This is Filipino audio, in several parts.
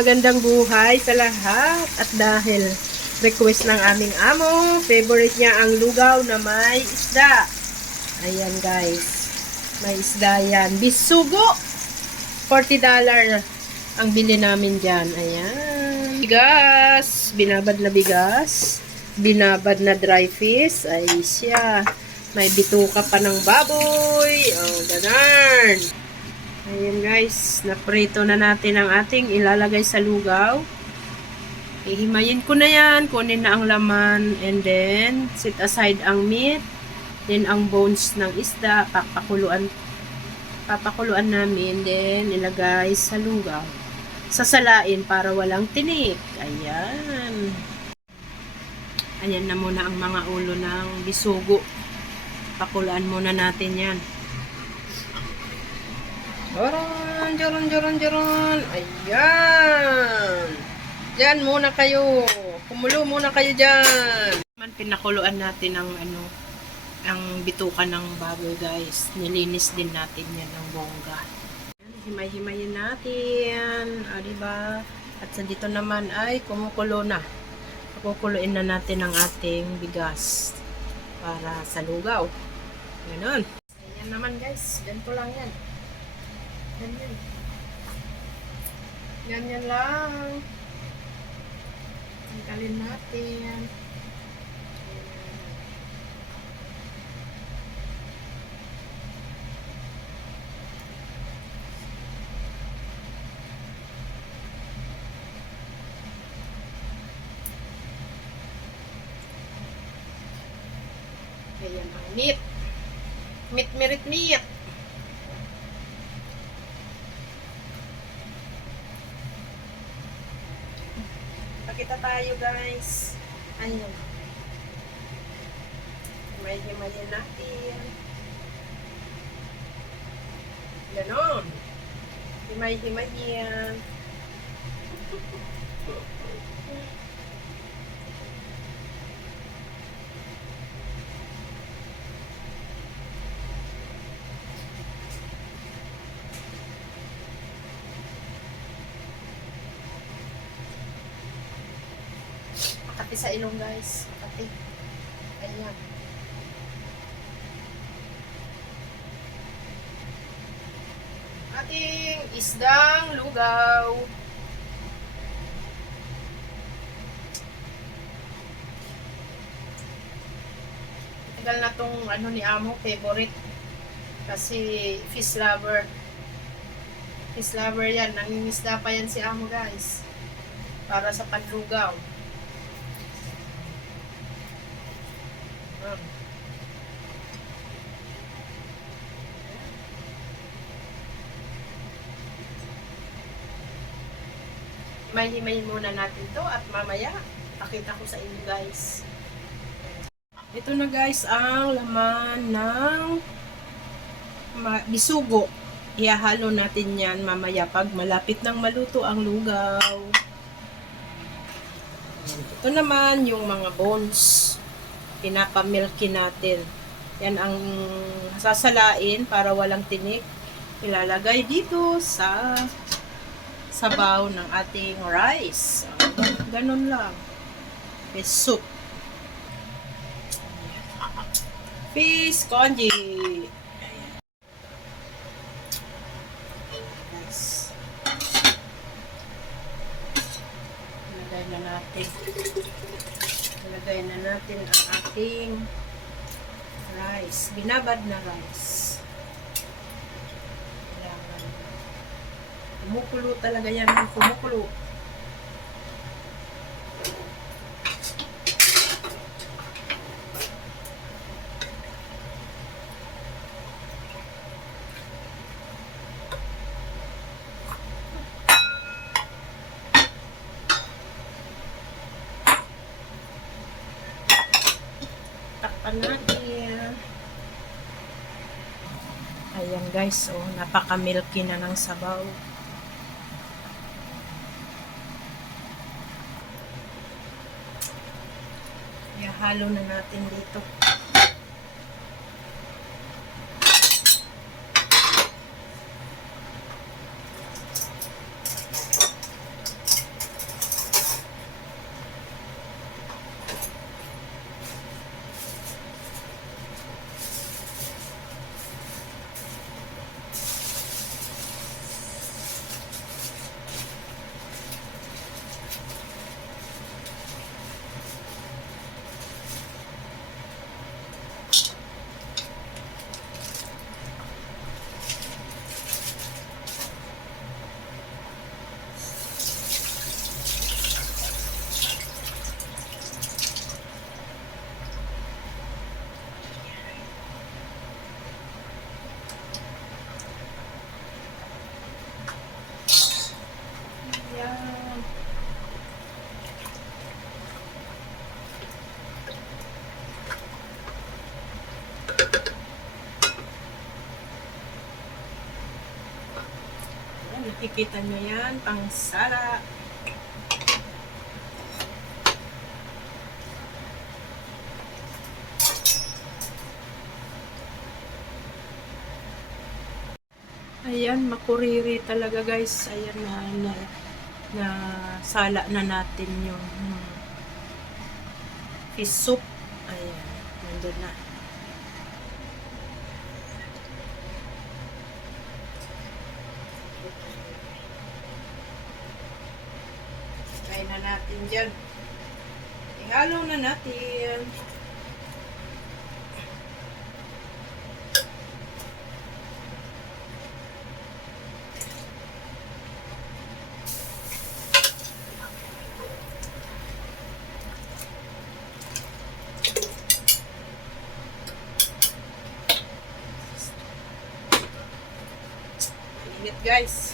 magandang buhay sa lahat. At dahil request ng aming amo, favorite niya ang lugaw na may isda. Ayan guys, may isda yan. Bisugo, $40 ang bili namin dyan. Ayan. Bigas, binabad na bigas. Binabad na dry fish. Ay siya. May bituka pa ng baboy. Oh, ganun. Ayan guys, naprito na natin ang ating ilalagay sa lugaw. Ihimayin ko na yan, kunin na ang laman, and then set aside ang meat, then ang bones ng isda, papakuluan namin, then ilagay sa lugaw. Sasalain para walang tinik. Ayan. Ayan na muna ang mga ulo ng bisugo. Pakuluan muna natin yan. Jaron. Ayan. Diyan muna kayo. Kumulo muna kayo dyan. Pinakuluan natin ang ang bituka ng baboy guys. Nilinis din natin yan ng bongga. Himay-himayin natin. Diba? At sa dito naman ay kumukulo na. Kukuluin na natin ang ating bigas para sa lugaw. Ganon. Ayan naman guys. Ganito lang yan. Ganyan lang. Tanggalin natin. Ayan ang meat. Meat. Pakita tayo guys. Ayan. Himay-himayin natin. Ganon. Himay-himayin. Makati sa ilong guys. Makati. Ayan. Ating isdang lugaw. Tagal na tong ni amo, favorite. Kasi fish lover. Fish lover yan. Nangingisda pa yan si amo guys. Para sa panlugaw. Himayin muna natin to at mamaya pakita ko sa inyo guys. Ito na guys ang laman ng bisugo. Ihahalo natin yan mamaya pag malapit nang maluto ang lugaw. Ito naman yung mga bones. Pinapamilky natin. Yan ang sasalain para walang tinik. Ilalagay dito sa sabaw ng ating rice. Ganun lang. Fish soup. Fish congee. Nice. Ilagay na natin. Ilagay na natin ang ating rice. Binabad na rice. Kumukulo talaga yan. Kumukulo. Takpan natin. Ayan guys. Napaka-milky na ng sabaw. Halo na natin dito. Ikita nyo yan, pang sala. Ayan, makuriri talaga guys. Ayan na sala na natin yung fish soup. Ayan, nandun na. Try na natin dyan. Ihalo na natin. Init guys.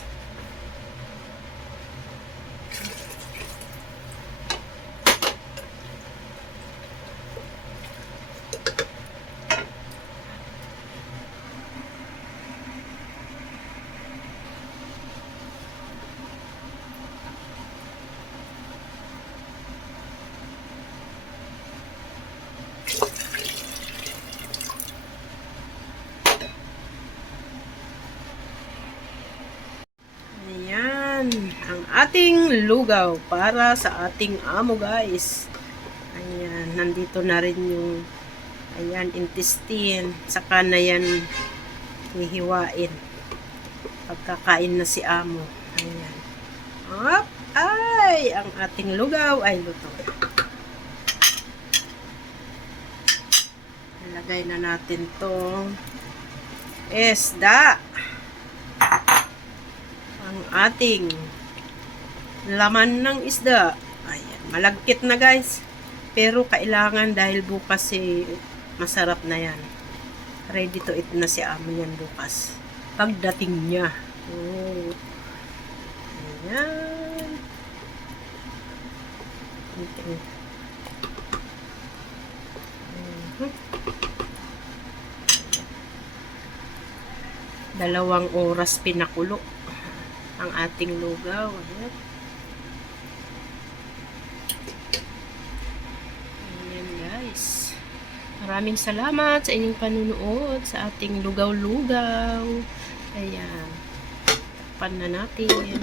Ayan, ang ating lugaw para sa ating amo guys. Ayan, nandito na rin yung ayan, intestine. Saka na yan hihiwain. Pagkakain na si amo. Ayan. Up, ay, ang ating lugaw ay luto. Ilagay na natin tong isda. Ang ating laman ng isda. Ayan, malagkit na guys. Pero kailangan dahil bukas masarap na yan. Ready to eat na si amo yan bukas. Pagdating niya. Oh. Ayan. Okay. Dalawang oras pinakulo ang ating lugaw. Ayan. Ayan guys. Maraming salamat sa inyong panunood sa ating lugaw-lugaw. Ayan. Pan na natin.